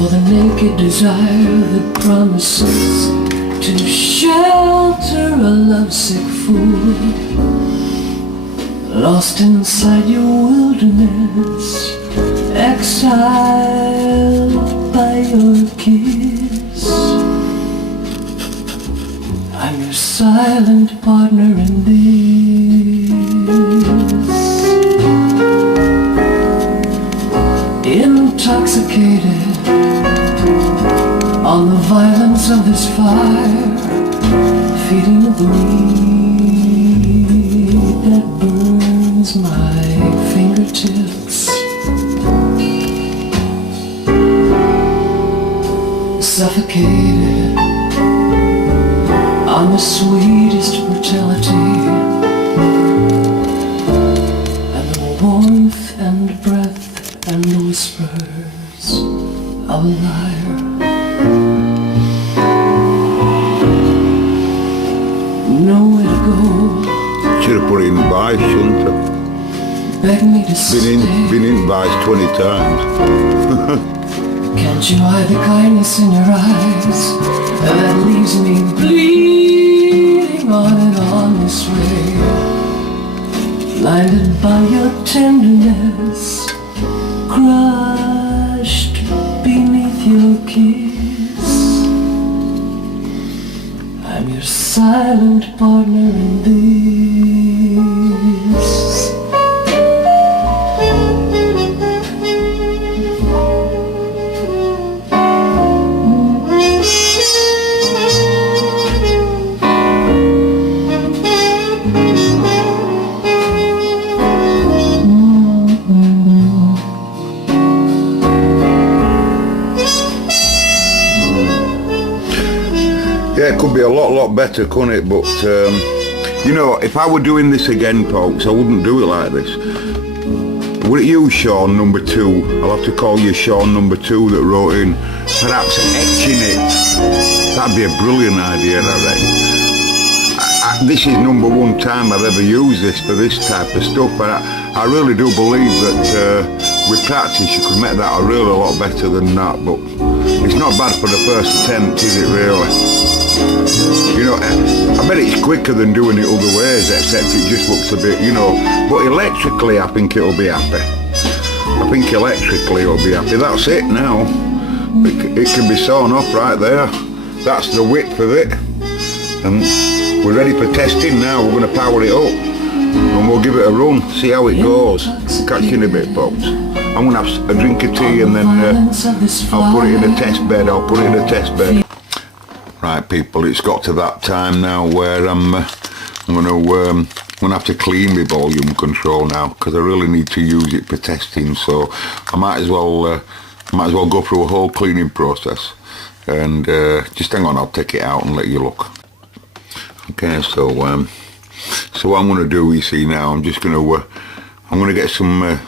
for the naked desire that promises to shelter a lovesick fool, lost inside your wilderness, exiled by your kiss. I'm your silent partner in this, intoxicated on the violence of this fire, feeding the greed that burns my fingertips, suffocated on the sweetest brutality and the warmth and breath and the whispers of a liar. Nowhere to go. Should have put it in Vice, shouldn't I? Beg me to stay. Been in Vice 20 times. Can't you hide the kindness in your eyes that leaves me bleeding on and on this way, blinded by your tenderness, crushed beneath your kiss. I'm your silent partner in this. Yeah, it could be a lot better, couldn't it? But, you know, if I were doing this again, folks, I wouldn't do it like this. Would it you, Sean number 2? I'll have to call you Sean number 2 that wrote in. Perhaps etching it. That'd be a brilliant idea, I reckon. This is number 1 time I've ever used this for this type of stuff, but I really do believe that with practice you could make that a lot better than that. But it's not bad for the first attempt, is it really? You know, I bet it's quicker than doing it other ways, except it just looks a bit, you know, but electrically I think it'll be happy. I think electrically it'll be happy. That's it now. It can be sawn off right there. That's the width of it. And we're ready for testing now. We're going to power it up and we'll give it a run, see how it goes. Catch you in a bit, folks. I'm going to have a drink of tea and then I'll put it in a test bed. Right, people, it's got to that time now where I'm going to have to clean my volume control now, because I really need to use it for testing. So I might as well go through a whole cleaning process. And just hang on, I'll take it out and let you look. Okay, so what I'm going to do, you see now, I'm going to get some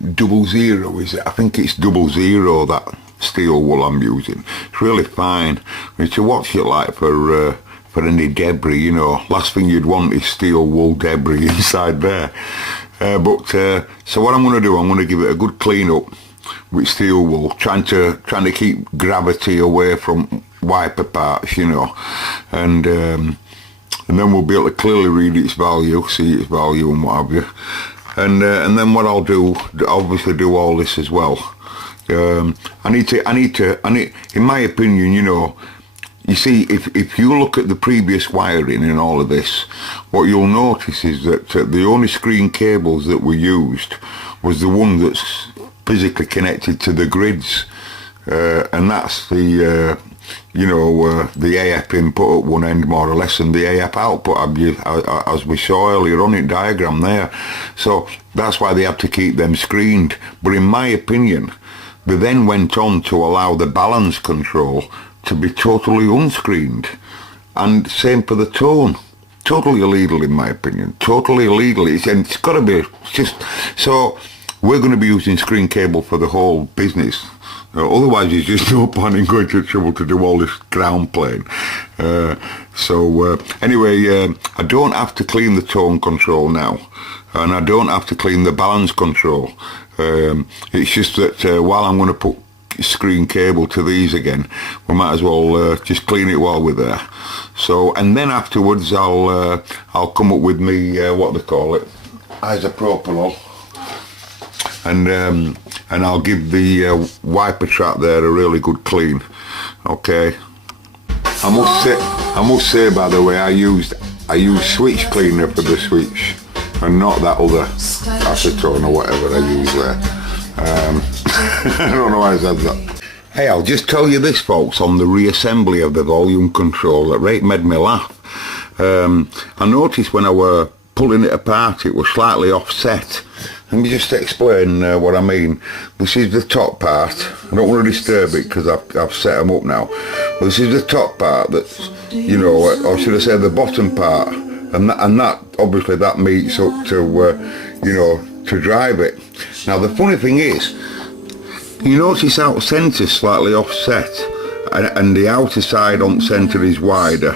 00, is it? I think it's 00, that steel wool I'm using. It's really fine. I need to watch it like for any debris, you know. Last thing you'd want is steel wool debris inside there. So what I'm going to do, I'm going to give it a good clean up with steel wool, trying to keep gravity away from wiper parts, you know, and then we'll be able to clearly read its value, see its value and what have you. And then what I'll do, obviously do all this as well. I need to, in my opinion, you know, you see, if you look at the previous wiring in all of this, what you'll notice is that the only screen cables that were used was the one that's physically connected to the grids, and that's the the AF input at one end more or less, and the AF output, as we saw earlier on in diagram there. So that's why they have to keep them screened. But in my opinion, they then went on to allow the balance control to be totally unscreened, and same for the tone. Totally illegal in my opinion. Totally illegal. It's got to be. It's just so we're going to be using screen cable for the whole business. Otherwise, there's just no point in going to trouble to do all this ground plane. Anyway, I don't have to clean the tone control now, and I don't have to clean the balance control. It's just that while I'm going to put screen cable to these again, we might as well just clean it while we're there. So, and then afterwards I'll come up with me what they call it, isopropanol, and I'll give the wiper track there a really good clean. Okay. I must say by the way, I used switch cleaner for the switch and not that other acetone or whatever I use there. I don't know why I said that. Hey, I'll just tell you this, folks, on the reassembly of the volume control, that rate made me laugh. I noticed when I were pulling it apart, it was slightly offset. Let me just explain what I mean. This is the top part. I don't want to disturb it because I've set them up now. But this is the top part that's, you know, or should I say the bottom part. And that obviously that meets up to, you know, to drive it. Now the funny thing is, you notice how centre's slightly offset and the outer side on centre is wider.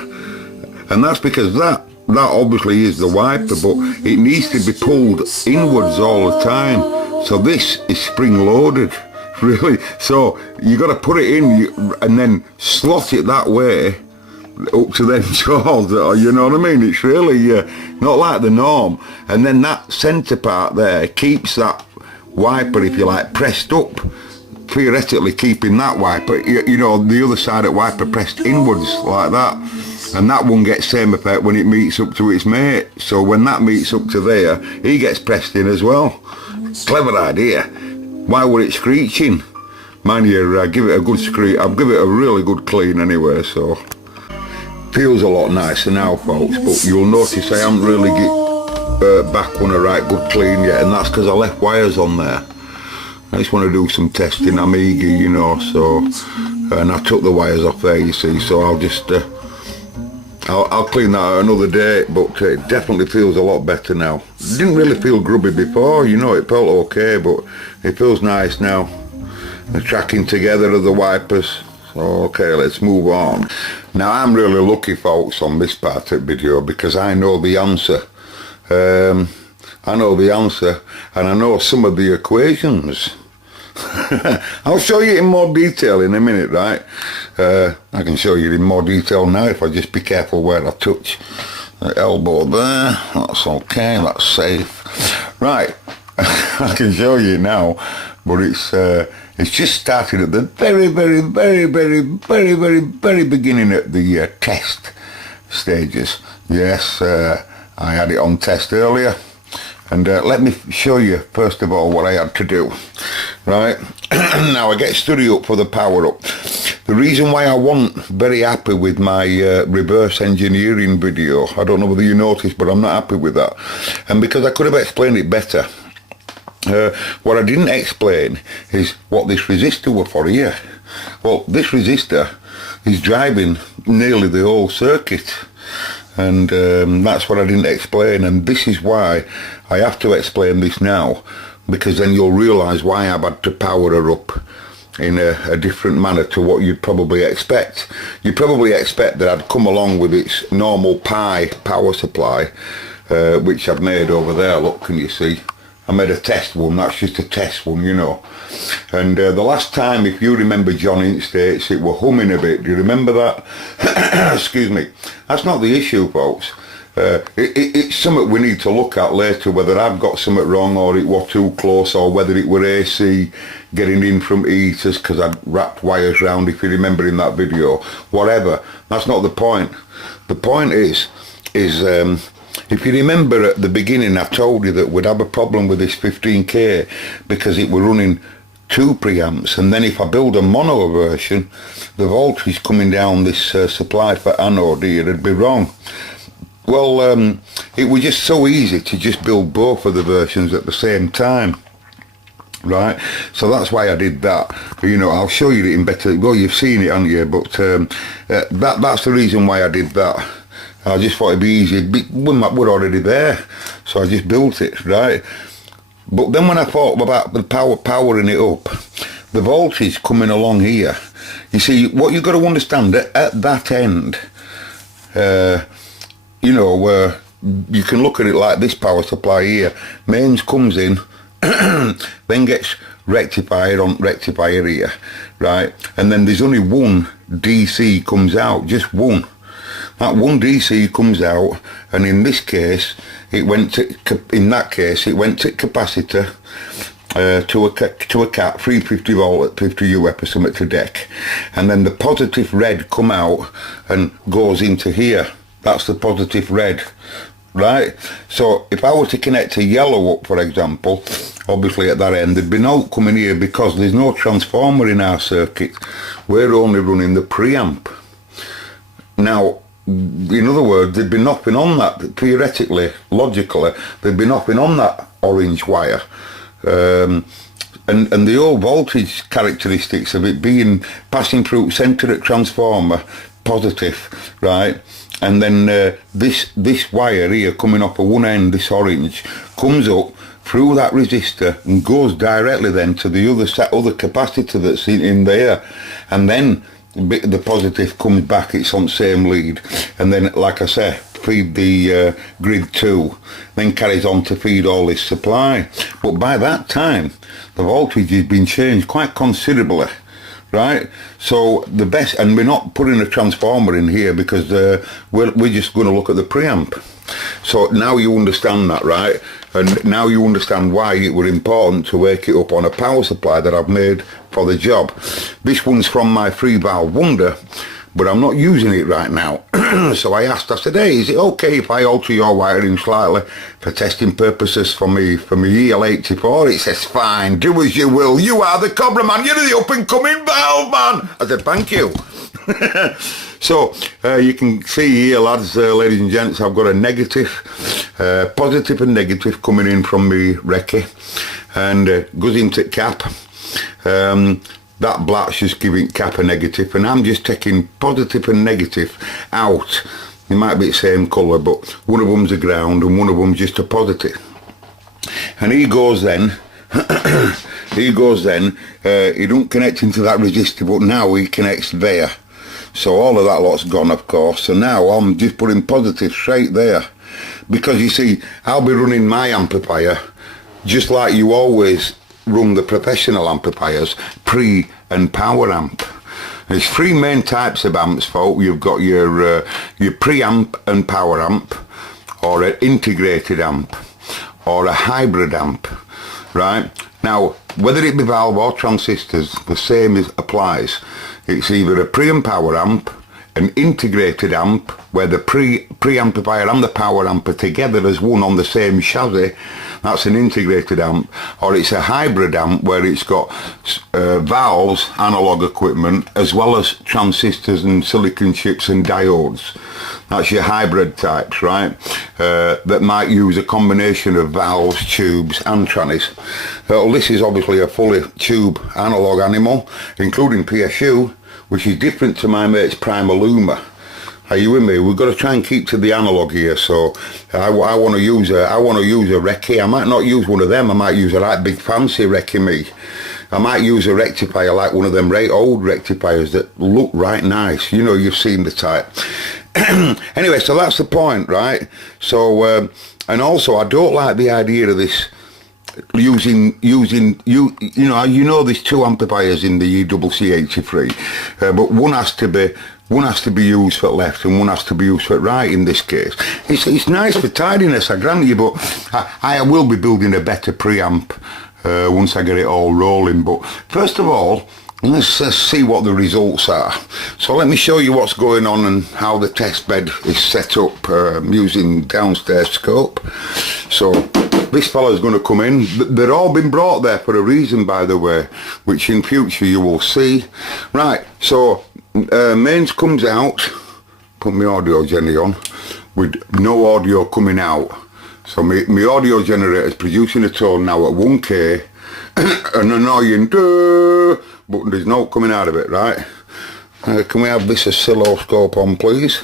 And that's because that obviously is the wiper, but it needs to be pulled inwards all the time. So this is spring loaded, really. So you got to put it in and then slot it that way up to them jaws, you know what I mean? It's really not like the norm. And then that centre part there keeps that wiper, if you like, pressed up, theoretically keeping that wiper, you know, the other side of wiper pressed inwards like that. And that one gets same effect when it meets up to its mate. So when that meets up to there, he gets pressed in as well. Clever idea. Why were it screeching? Mind you, give it a good screech. I'll give it a really good clean anyway, so. Feels a lot nicer now, folks, but you'll notice I haven't really get back on a right good clean yet, and that's because I left wires on there. I just want to do some testing. I'm eager, you know, so, and I took the wires off there, you see, so I'll just, I'll clean that another day, but it definitely feels a lot better now. It didn't really feel grubby before, you know, it felt okay, but it feels nice now. The tracking together of the wipers. So, okay, let's move on. Now, I'm really lucky, folks, on this part of the video because I know the answer. I know the answer, and I know some of the equations. I'll show you in more detail in a minute, right? I can show you in more detail now if I just be careful where I touch. The elbow there, that's okay, that's safe. Right, I can show you now, but it's just started at the very beginning at the test stages. Yes, I had it on test earlier. And let me show you, first of all, what I had to do. Right? Now, I get study up for the power up. The reason why I wasn't very happy with my reverse engineering video, I don't know whether you noticed, but I'm not happy with that. And because I could have explained it better. What I didn't explain is what this resistor was for here. Well, this resistor is driving nearly the whole circuit. And that's what I didn't explain, and this is why I have to explain this now, because then you'll realise why I've had to power her up in a different manner to what you'd probably expect. You'd probably expect that I'd come along with its normal Pi power supply, which I've made over there. Look, can you see? I made a test one, that's just a test one, you know. And the last time, if you remember John Instates, it were humming a bit. Do you remember that? Excuse me. That's not the issue, folks. It's something we need to look at later, whether I've got something wrong or it was too close, or whether it were AC getting in from heaters because I'd wrapped wires round, if you remember in that video. Whatever. That's not the point. The point is if you remember at the beginning, I told you that we'd have a problem with this 15K because it were running 2 preamps, and then if I build a mono version, the voltage coming down this supply for anode here would be wrong. Well, it was just so easy to just build both of the versions at the same time. Right, so that's why I did that. You know, I'll show you it in better. Well, you've seen it, haven't you? But that's the reason why I did that. I just thought it'd be easy. We're already there, so I just built it, right? But then when I thought about the powering it up, the voltage coming along here, you see, what you've got to understand, at that end, you know, where you can look at it like this power supply here, mains comes in, then gets rectifier here, right? And then there's only one DC comes out, just one. That one DC comes out, and in this case, it went to capacitor to a cat 350 volt at 50 UF or something to deck, and then the positive red come out and goes into here. That's the positive red, right? So if I were to connect a yellow up, for example, obviously at that end, there'd be no coming here because there's no transformer in our circuit. We're only running the preamp. Now, in other words, there'd be nothing on that, theoretically, logically, there'd be nothing on that orange wire. And the old voltage characteristics of it being passing through centre at transformer, positive, right? And then this wire here coming off of one end, this orange, comes up through that resistor and goes directly then to the other capacitor that's in there, and then the positive comes back, it's on the same lead, and then, like I say, feed the grid 2, then carries on to feed all this supply. But by that time, the voltage has been changed quite considerably, right? So the best, and we're not putting a transformer in here because we're just going to look at the preamp. So now you understand that, right? And now you understand why it was important to wake it up on a power supply that I've made for the job. This one's from my 3-valve Wonder, but I'm not using it right now. So I said, hey, is it okay if I alter your wiring slightly for testing purposes for me EL84? It says, fine, do as you will. You are the Cobra man, you're the up and coming valve man. I said, thank you. So you can see here, lads, ladies and gents, I've got a negative, positive and negative coming in from me recce, and goes into cap. That black's just giving cap a negative, and I'm just taking positive and negative out. They might be the same colour, but one of them's a ground and one of them's just a positive. And he goes then, he don't connect into that resistor, but now he connects there. So all of that lot's gone, of course. So now I'm just putting positive straight there. Because you see, I'll be running my amplifier just like you always run the professional amplifiers, pre and power amp. There's 3 main types of amps, folk. You've got your preamp and power amp, or an integrated amp, or a hybrid amp, right? Now, whether it be valve or transistors, the same applies. It's either a pre and power amp, an integrated amp, where the preamplifier and the power amp are together as one on the same chassis. That's an integrated amp. Or it's a hybrid amp where it's got valves, analog equipment, as well as transistors and silicon chips and diodes. That's your hybrid types, right? That might use a combination of valves, tubes and trannies. Well, this is obviously a fully tube analog animal, including PSU, which is different to my mate's Primal Luma. Are you with me? We've got to try and keep to the analog here. So I want to use a recce. I might not use one of them. I might use a right big fancy recce me. I might use a rectifier like one of them right old rectifiers that look right nice. You know, you've seen the type. Anyway, so that's the point, right? So and also I don't like the idea of this using you know there's 2 amplifiers in the ECC83, but one has to be used for left and one has to be used for right in this case. It's nice for tidiness, I grant you, but I will be building a better preamp once I get it all rolling. But first of all, let's see what the results are. So let me show you what's going on and how the test bed is set up using downstairs scope. So this fella's going to come in. They're all been brought there for a reason, by the way, which in future you will see. Right, so mains comes out, put my audio jenny on, with no audio coming out. So my audio generator is producing a tone now at 1K, an annoying duh, but there's no coming out of it, right? Can we have this oscilloscope on, please?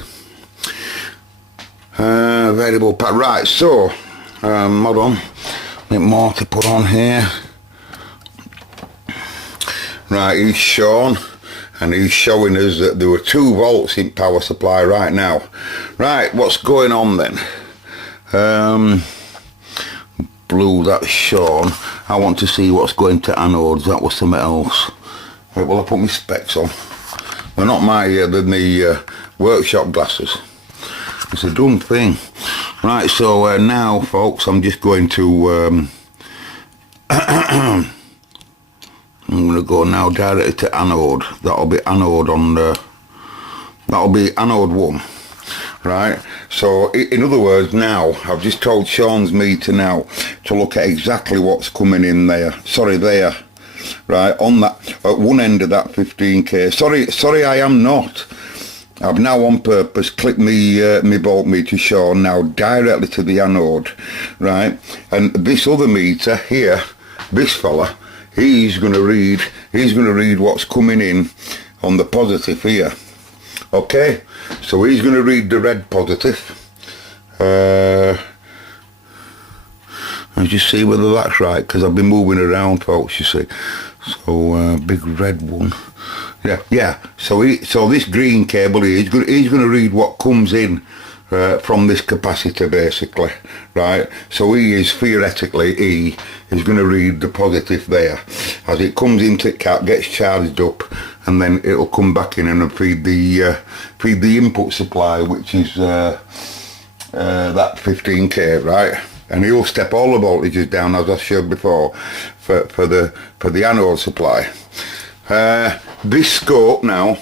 Variable path, right, so hold on, a bit more to put on here. Right, he's shown, and he's showing us that there were 2 volts in power supply right now. Right, what's going on then? blue, that's Sean. I want to see what's going to anodes. That was something else. Right, well, I put my specs on. They're not my, they're my workshop glasses. It's a dumb thing. Right, so now, folks, I'm just going to... I'm going to go now directly to anode. That'll be anode on... that'll be anode 1. Right, so in other words, now I've just told Sean's meter now to look at exactly what's coming in there. Sorry, there. Right, on that, at one end of that 15k. Sorry, I am not. I've now on purpose clicked me voltmeter Sean now directly to the anode, right? And this other meter here, this fella, he's going to read what's coming in on the positive here. Okay, so he's going to read the red positive. And just see whether that's right, because I've been moving around, folks, you see. So big red one. Yeah. So this green cable here, he's going to read what comes in from this capacitor, basically, right? So he is theoretically is going to read the positive there as it comes into cat, gets charged up, and then it'll come back in and feed the input supply, which is that 15k, right? And he'll step all the voltages down, as I showed before, for the anode supply. This scope now,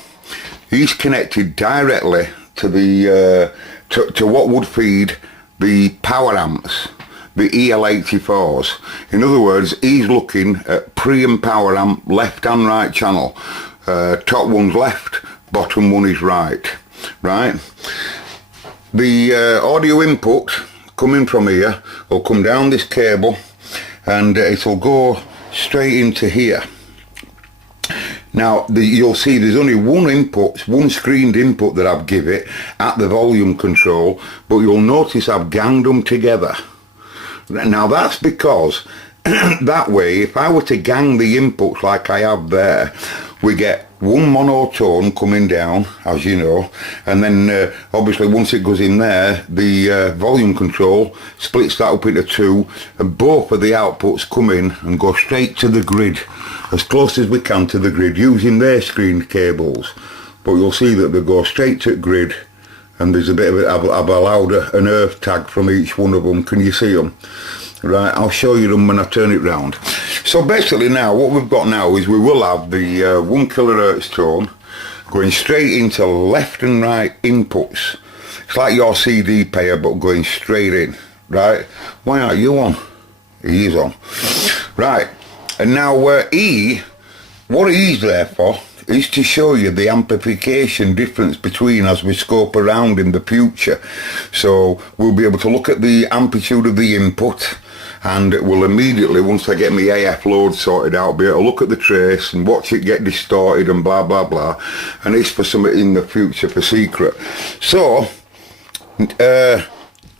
he's connected directly to the to what would feed the power amps, the EL84s. In other words, he's looking at pre and power amp left and right channel. Top one's left, bottom one is right. The audio input coming from here will come down this cable, and it'll go straight into here. Now you'll see there's only one screened input that I've give it at the volume control, but you'll notice I've ganged them together. Now that's because that way, if I were to gang the inputs like I have there, we get one monotone coming down, as you know, and then obviously once it goes in there, the volume control splits that up into two, and both of the outputs come in and go straight to the grid, as close as we can to the grid, using their screened cables. But you'll see that they go straight to grid, and there's a bit of it. I've allowed an earth tag from each one of them. Can you see them? Right, I'll show you them when I turn it round. So basically now, what we've got now is we will have the 1 kilohertz tone going straight into left and right inputs. It's like your CD player, but going straight in, right? Why aren't you on? He is on. Right, and now what E's there for is to show you the amplification difference between as we scope around in the future. So we'll be able to look at the amplitude of the input, and it will immediately, once I get my AF load sorted out, be able to look at the trace and watch it get distorted and blah blah blah, and it's for something in the future for secret. So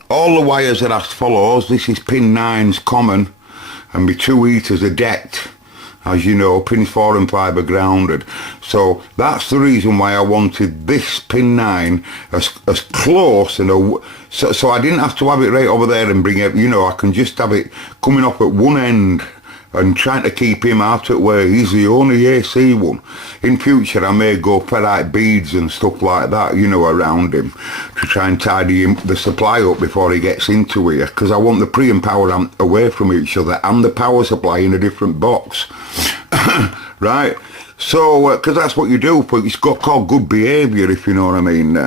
all the wires are as follows. This is pin 9's common, and my 2 heaters are decked. As you know, pins 4 and 5 are grounded. So that's the reason why I wanted this pin 9 as close, and so I didn't have to have it right over there and bring it, you know, I can just have it coming off at one end and trying to keep him out at where he's the only AC one. In future I may go ferrite beads and stuff like that, you know, around him to try and tidy the supply up before he gets into here, because I want the pre and power amp away from each other and the power supply in a different box. Right, so because that's what you do, it's called good behaviour, if you know what I mean.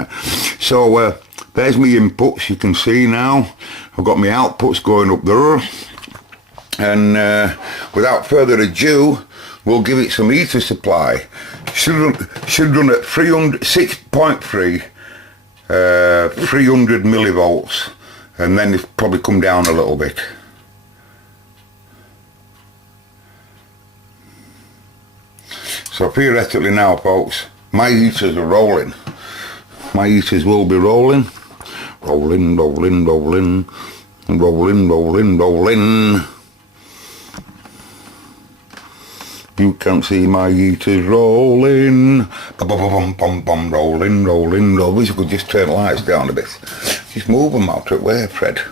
So there's my inputs, you can see now. I've got my outputs going up there, and without further ado, we'll give it some heater supply. Should run at 6.3 300 millivolts, and then it's probably come down a little bit. So theoretically now, folks, my heaters are rolling. My heaters will be rolling. Rolling, rolling, rolling, rolling, rolling, rolling. You can't see my heaters rolling. Bum, bum, bum, bum, bum, rolling, rolling, rolling. Wish I could just turn the lights down a bit. Just move them out of the way, Fred.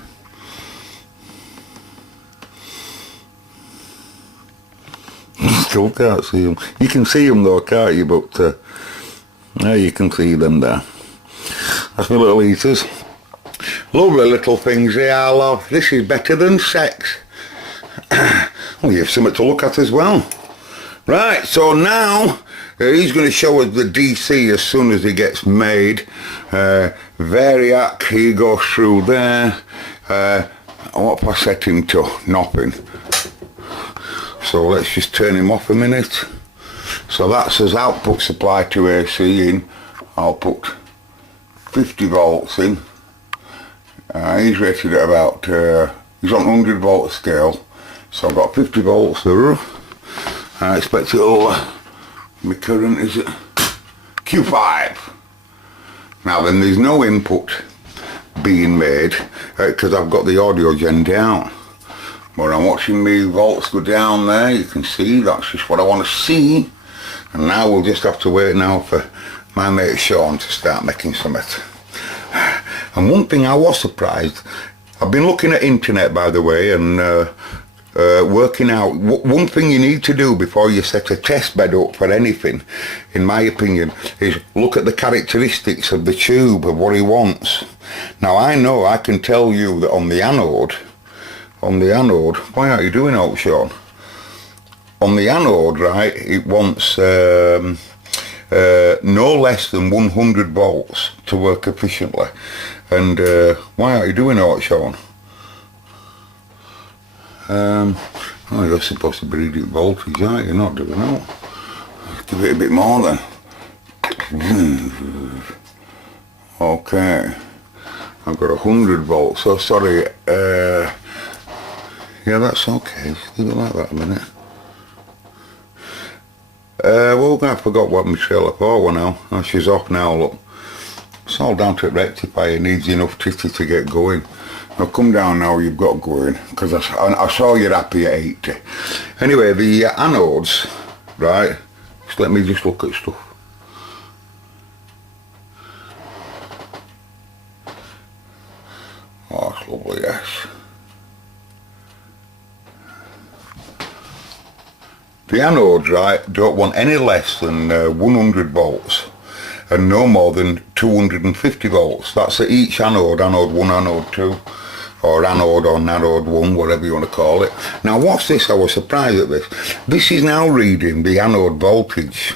Still can't see them. You can see them though, can't you? But yeah, you can see them there. That's my little heaters. Lovely little things they are, love. This is better than sex. Well, you have something to look at as well. Right, so now he's going to show us the DC as soon as he gets made. Variac, he goes through there. What if I set him to? Nothing. So let's just turn him off a minute. So that says output supply to AC in. I'll put 50 volts in. He's rated at about, he's on 100 volt scale. So I've got 50 volts there. I expect it'll, my current is at Q5. Now then, there's no input being made because I've got the audio gen down. But I'm watching me volts go down there. You can see that's just what I want to see. And now we'll just have to wait now for my mate Sean to start making something. And one thing I was surprised, I've been looking at internet by the way and working out, one thing you need to do before you set a test bed up for anything, in my opinion, is look at the characteristics of the tube, of what he wants. Now I know, I can tell you that on the anode, why aren't you doing out, Sean? On the anode, right, it wants no less than 100 volts to work efficiently. And why aren't you doing out, Sean? Oh, you're supposed to be reading voltage, aren't you? Not doing that. Give it a bit more then. Okay. I've got 100 volts. So sorry. Yeah, that's okay. Just leave it like that a minute. Well, I forgot what my trailer for now. Oh, she's off now, look. It's all down to rectifier. Needs enough titty to get going. Now come down now, you've got going, because I saw you're happy at 80. Anyway, the anodes, right, just let me just look at stuff. Oh, it's lovely, yes. The anodes, right, don't want any less than 100 volts and no more than 250 volts. That's at each anode, anode 1, anode 2. Or anode or anode 1, whatever you want to call it. Now what's this? I was surprised at this. This is now reading the anode voltage,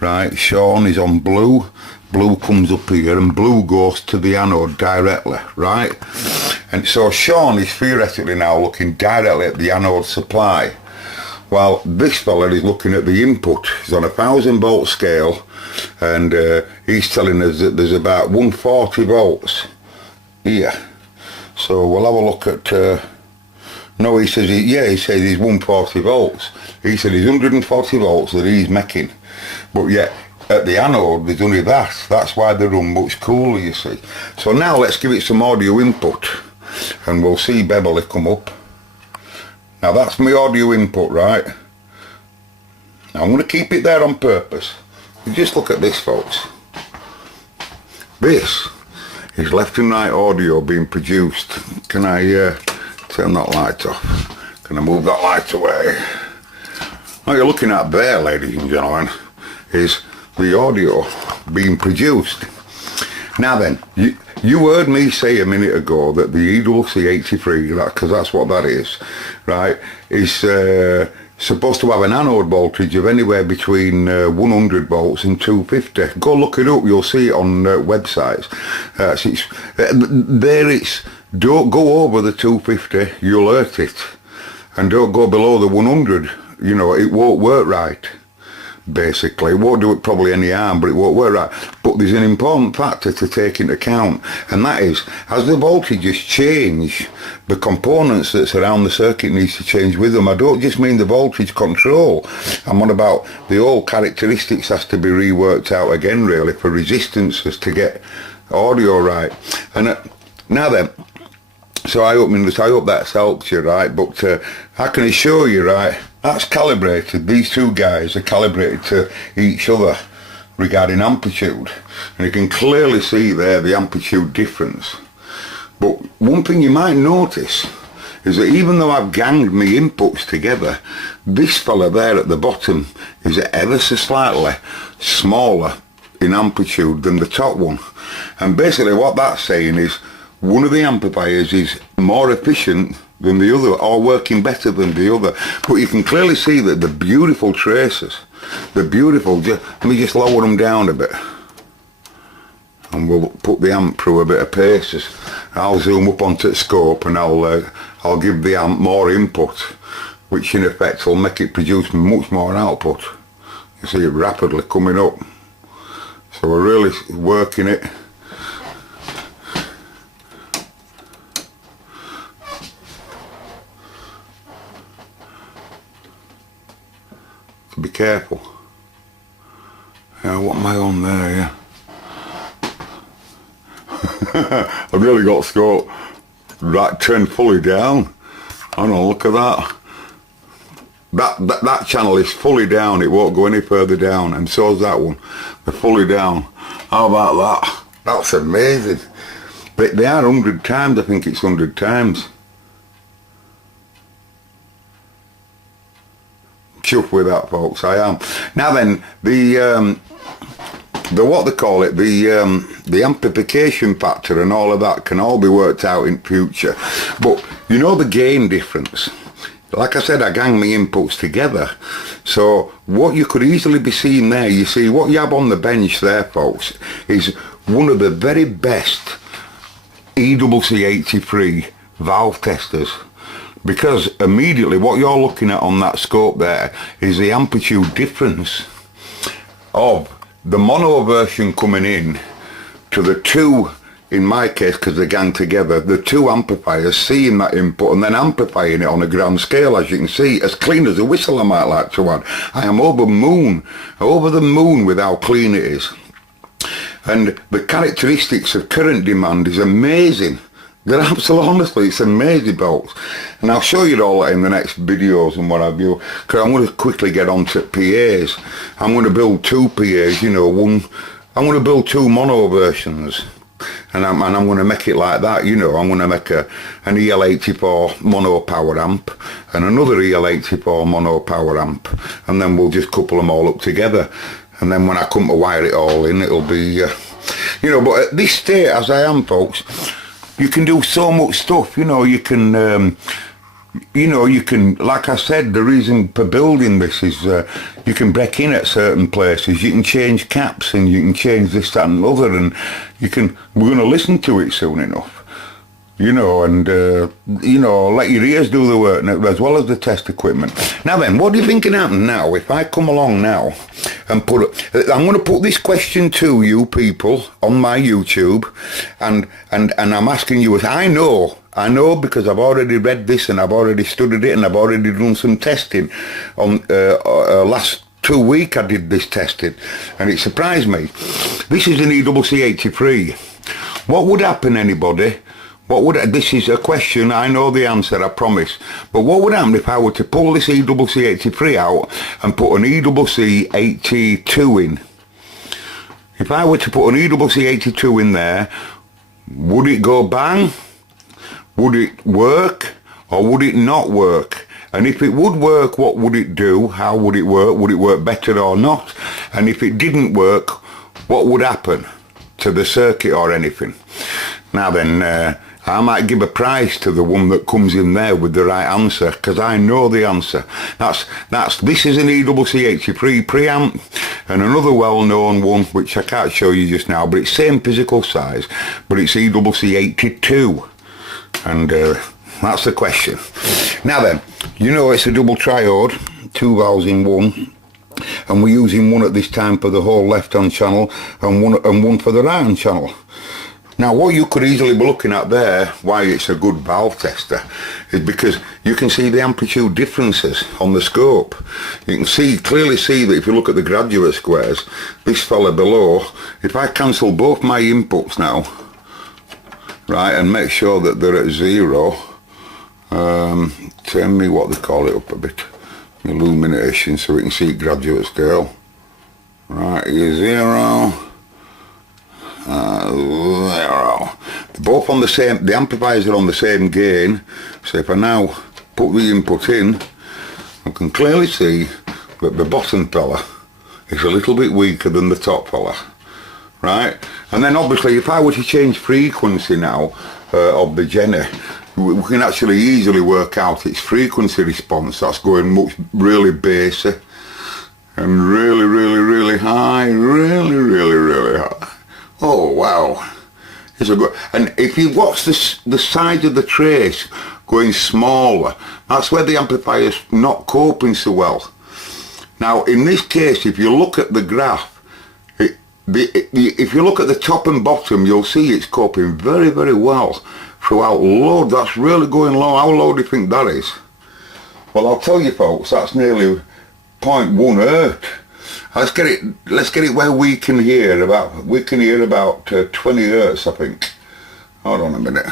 right? Sean is on blue, blue comes up here and blue goes to the anode directly, right? And so Sean is theoretically now looking directly at the anode supply. While this fella is looking at the input. He's on a 1000 volt scale and he's telling us that there's about 140 volts here. So we'll have a look at, no, he says, he says he's 140 volts. He said he's 140 volts that he's making. But yet, at the anode, there's only that. That's why they run much cooler, you see. So now let's give it some audio input. And we'll see Beverly come up. Now that's my audio input, right? Now I'm going to keep it there on purpose. You just look at this, folks. This is left and right audio being produced. Can I turn that light off? Can I move that light away? What you're looking at there, ladies and gentlemen, is the audio being produced. Now then, you heard me say a minute ago that the EWC83, because that's what that is, right, is supposed to have an anode voltage of anywhere between 100 volts and 250. Go look it up, you'll see it on websites. Don't go over the 250, you'll hurt it. And don't go below the 100, you know, it won't work right. Basically, it won't do it probably any harm, but it won't work right. But there's an important factor to take into account, and that is, as the voltages change, the components that's around the circuit needs to change with them. I don't just mean the voltage control. I'm on about the whole characteristics has to be reworked out again, really, for resistances to get audio right. And now then, so I hope that's helped you, right? But I can assure you, right, that's calibrated. These two guys are calibrated to each other regarding amplitude. And you can clearly see there the amplitude difference. But one thing you might notice is that even though I've ganged my inputs together, this fella there at the bottom is ever so slightly smaller in amplitude than the top one. And basically what that's saying is one of the amplifiers is more efficient than the other, or working better than the other. But you can clearly see that the beautiful traces, the beautiful, let me just lower them down a bit. And we'll put the amp through a bit of paces. I'll zoom up onto the scope and I'll give the amp more input, which in effect will make it produce much more output. You see it rapidly coming up. So we're really working it. So be careful. Yeah, what am I on there? Yeah. I've really got scope right turned fully down. Oh no, look at that. That channel is fully down, it won't go any further down, and so is that one. They're fully down. How about that? That's amazing. But they are 100 times, I think it's 100 times. Chuffed with that, folks, I am. Now then, the what they call it, the amplification factor and all of that can all be worked out in future. But you know the gain difference. Like I said, I gang my inputs together. So what you could easily be seeing there, you see what you have on the bench there, folks, is one of the very best EWC83 valve testers. Because immediately what you're looking at on that scope there is the amplitude difference of the mono version coming in to the two, in my case because they gang together, the two amplifiers seeing that input and then amplifying it on a grand scale, as you can see, as clean as a whistle I might like to add. I am over the moon with how clean it is. And the characteristics of current demand is amazing. They're absolutely, honestly, it's amazing, folks. And I'll show you all that in the next videos and what have you, because I'm going to quickly get on to PAs. I'm going to build two PAs, you know, I'm going to build two mono versions. And I'm going to make it like that, you know. I'm going to make an EL84 mono power amp and another EL84 mono power amp. And then we'll just couple them all up together. And then when I come to wire it all in, it'll be, you know, but at this state, as I am, folks, you can do so much stuff, you know. You can, like I said, the reason for building this is you can break in at certain places, you can change caps and you can change this, that and other, and we're going to listen to it soon enough, you know, and, you know, let your ears do the work as well as the test equipment. Now then, what do you think can happen now if I come along now and I'm going to put this question to you people on my YouTube, and I'm asking you, I know because I've already read this and I've already studied it and I've already done some testing. On last 2 weeks I did this testing and it surprised me. This is an EWC83. What would happen, anybody? This is a question, I know the answer, I promise. But what would happen if I were to pull this EWC83 out and put an EWC82 in? If I were to put an EWC82 in there, would it go bang? Would it work? Or would it not work? And if it would work, what would it do? How would it work? Would it work better or not? And if it didn't work, what would happen to the circuit or anything? Now then, I might give a prize to the one that comes in there with the right answer, because I know the answer. This is an EWC83 preamp, and another well-known one, which I can't show you just now, but it's same physical size, but it's EWC82, and that's the question. Now then, you know it's a double triode, 2 valves in one, and we're using one at this time for the whole left-hand channel and one for the right-hand channel. Now what you could easily be looking at there, why it's a good valve tester, is because you can see the amplitude differences on the scope. You can clearly see that if you look at the graduate squares, this fella below, if I cancel both my inputs now, right, and make sure that they're at 0, turn me what they call it up a bit, illumination, so we can see graduate scale. Right, here's 0. 0. both on the same, the amplifiers are on the same gain. So if I now put the input in, I can clearly see that the bottom fella is a little bit weaker than the top fella, right? And then obviously if I were to change frequency now of the Jenny, we can actually easily work out its frequency response. That's going much really bassy and really, really, really high, really, really, really high. Oh wow, it's a good. And if you watch the side of the trace going smaller, that's where the amplifier's not coping so well. Now in this case, if you look at the graph, if you look at the top and bottom, you'll see it's coping very, very well throughout low. That's really going low. How low do you think that is? Well, I'll tell you folks, that's nearly 0.1 hertz. Let's get it where we can hear about 20 hertz, I think. Hold on a minute.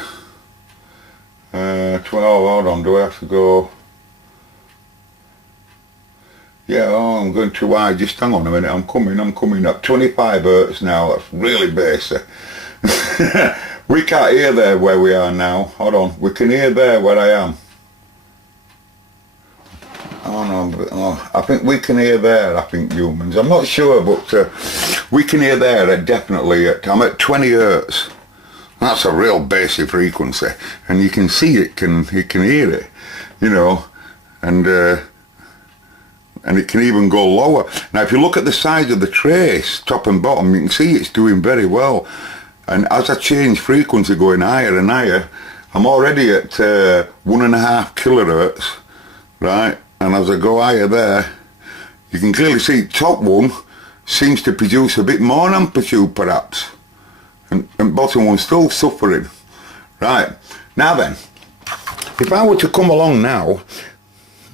12, hold on, do I have to go? Yeah, oh, I'm going too high. Just hang on a minute, I'm coming up. 25 hertz now, that's really bassy. We can't hear there where we are now. Hold on, we can hear there where I am. Oh no, I think we can hear there, I think humans. I'm not sure, but we can hear there definitely. I'm at 20 hertz. That's a real bassy frequency. And you can see it can hear it, you know, and it can even go lower. Now if you look at the size of the trace, top and bottom, you can see it's doing very well. And as I change frequency going higher and higher, I'm already at 1.5 kilohertz, right? And as I go higher there, you can clearly see top one seems to produce a bit more amplitude perhaps. And bottom one's still suffering. Right, now then, if I were to come along now,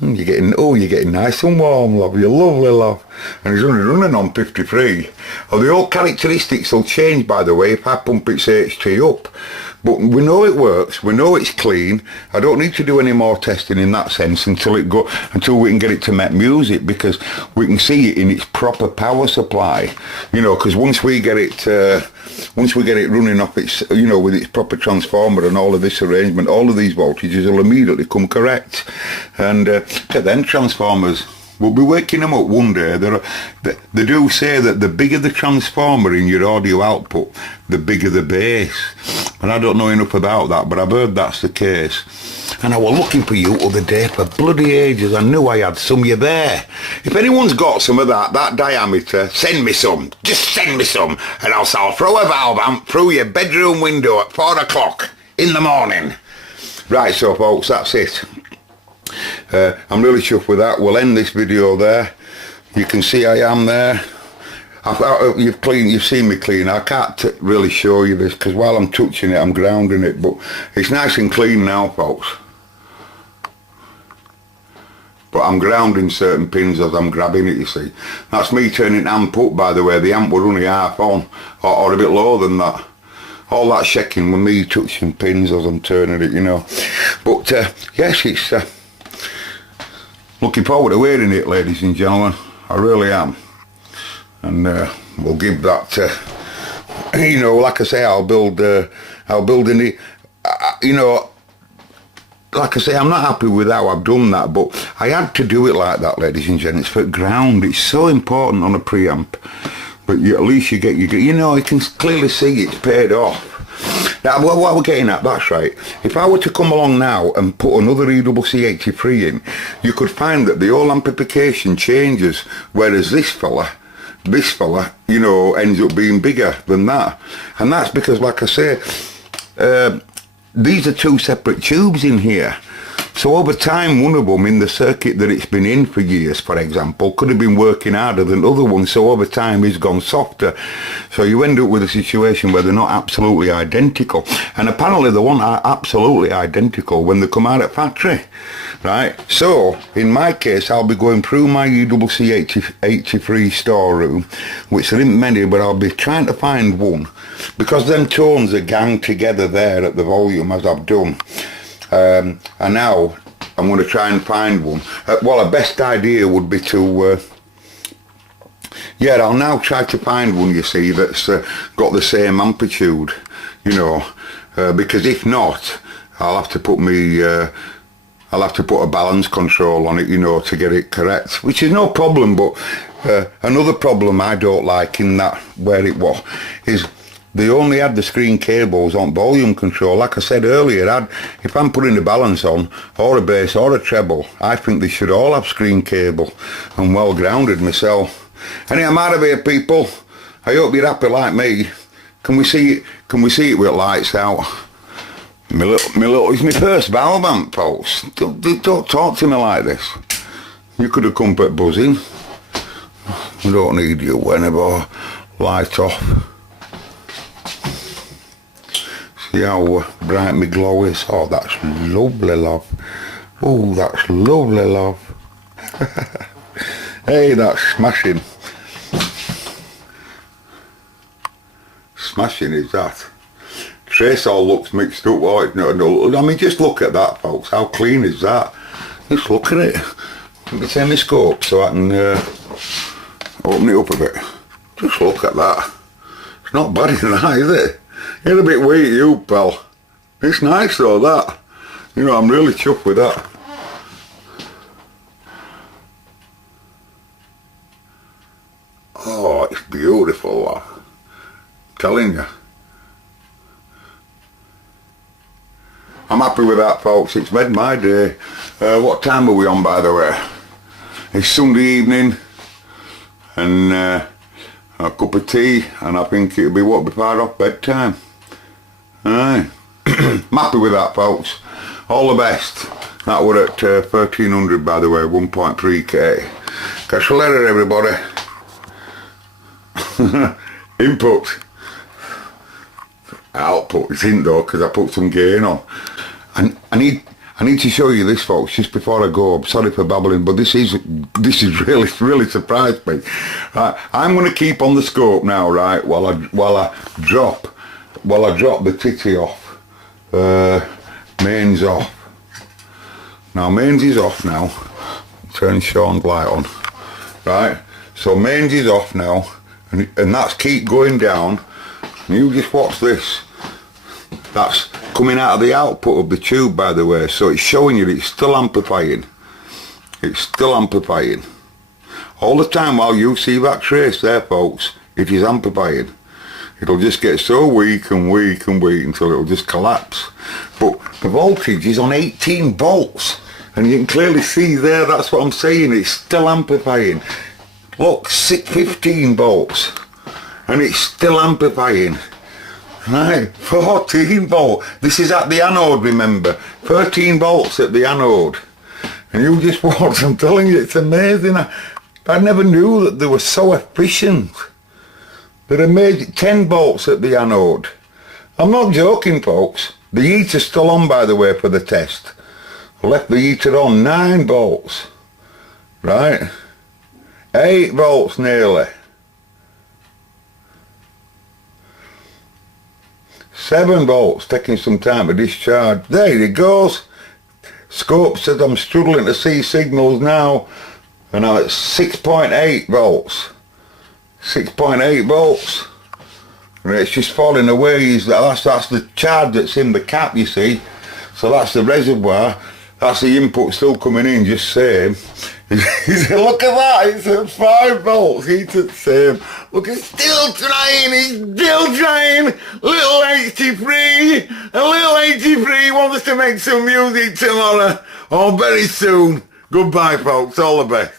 you're getting nice and warm, love, you're lovely, love. And it's only running on 53. Oh, the old characteristics will change, by the way, if I pump its HT up. But we know it works, we know it's clean. I don't need to do any more testing in that sense until we can get it to make music, because we can see it in its proper power supply. You know, because once we get it running off its, you know, with its proper transformer and all of this arrangement, all of these voltages will immediately come correct. And then transformers, we'll be waking them up one day. They do say that the bigger the transformer in your audio output, the bigger the bass. And I don't know enough about that, but I've heard that's the case. And I was looking for you other day for bloody ages. I knew I had some. You there? If anyone's got some of that diameter, send me some. Just send me some, and I'll throw a valve amp through your bedroom window at 4 o'clock in the morning. Right, so folks, that's it. I'm really chuffed with that. We'll end this video there. You can see I am there. You've seen me clean. I can't really show you this because while I'm touching it, I'm grounding it, but it's nice and clean now, folks. But I'm grounding certain pins as I'm grabbing it, you see. That's me turning amp up, by the way. The amp were only half on, or a bit lower than that. All that shaking with me touching pins as I'm turning it, you know. But yes, it's looking forward to wearing it, ladies and gentlemen. I really am. And we'll give that, you know, like I say, I'll build in it, you know, like I say, I'm not happy with how I've done that, but I had to do it like that, ladies and gents, for ground. It's so important on a preamp, but at least you get, you know, you can clearly see it's paid off. Now, what we're getting at, that's right. If I were to come along now and put another EWC83 in, you could find that the whole amplification changes, whereas this fella, you know, ends up being bigger than that. And that's because, like I say, these are two separate tubes in here. So over time, one of them in the circuit that it's been in for years, for example, could have been working harder than the other one. So over time, it's gone softer. So you end up with a situation where they're not absolutely identical. And apparently the one are absolutely identical when they come out at factory, right? So in my case, I'll be going through my EWC83 storeroom, which there isn't many, but I'll be trying to find one, because them tones are ganged together there at the volume as I've done. And now I'm going to try and find one. Well, a best idea would be to, yeah, I'll now try to find one, you see, that's got the same amplitude, you know, because if not, I'll have to put a balance control on it, you know, to get it correct, which is no problem. But another problem I don't like in that where it was is they only had the screen cables on volume control. Like I said earlier, if I'm putting a balance on, or a bass, or a treble, I think they should all have screen cable. I'm well grounded myself. Anyway, I'm out of here, people. I hope you're happy like me. Can we see it with lights out? It's my first valve amp, folks. Don't talk to me like this. You could have come at buzzing. I don't need you whenever. Light off. See how bright my glow is? Oh, that's lovely, love. Oh, that's lovely, love. Hey, that's smashing. Smashing is that. Trace all looks mixed up. Oh, no, I mean, just look at that, folks. How clean is that? Just look at it. Let me turn my scope so I can open it up a bit. Just look at that. It's not bad in that, is it? You're a bit weak, you pal. It's nice though, that. You know, I'm really chuffed with that. Oh, it's beautiful, that. I'm telling you. I'm happy with that, folks. It's made my day. What time are we on, by the way? It's Sunday evening, and a cup of tea, and I think it'll be what, before off bedtime. Aye. I'm happy with that, folks. All the best. That were at 1300, by the way, 1.3k. Catch you later, everybody. Input. Output is in though, because I put some gain on. And I need to show you this, folks, just before I go. I'm sorry for babbling, but this is really surprised me. Right, I'm going to keep on the scope now, right, while I drop the titty off. Mains off. Now mains is off now. Turn Sean's light on. Right, so mains is off now, and that's keep going down. And you just watch this. That's coming out of the output of the tube, by the way, so it's showing you it's still amplifying. It's still amplifying. All the time while you see that trace there, folks, it is amplifying. It'll just get so weak and weak and weak until it'll just collapse. But the voltage is on 18 volts, and you can clearly see there, that's what I'm saying, it's still amplifying. Look, 15 volts, and it's still amplifying. Right, 14 volt. This is at the anode, remember. 13 volts at the anode. And you just watch, I'm telling you, it's amazing. I never knew that they were so efficient. They're amazing. 10 volts at the anode. I'm not joking, folks. The heater's still on, by the way, for the test. I left the heater on, 9 volts. Right? 8 volts nearly. 7 volts, taking some time to discharge. There it goes. Scope says I'm struggling to see signals now, and I'm at 6.8 volts. 6.8 volts. And it's just falling away. That's the charge that's in the cap, you see. So that's the reservoir. That's the input still coming in, just same. Look at that, it's at 5 volts, it's at the same. Look, it's still trying, Little 83, a little 83 wants to make some music tomorrow, or very soon. Goodbye, folks, all the best.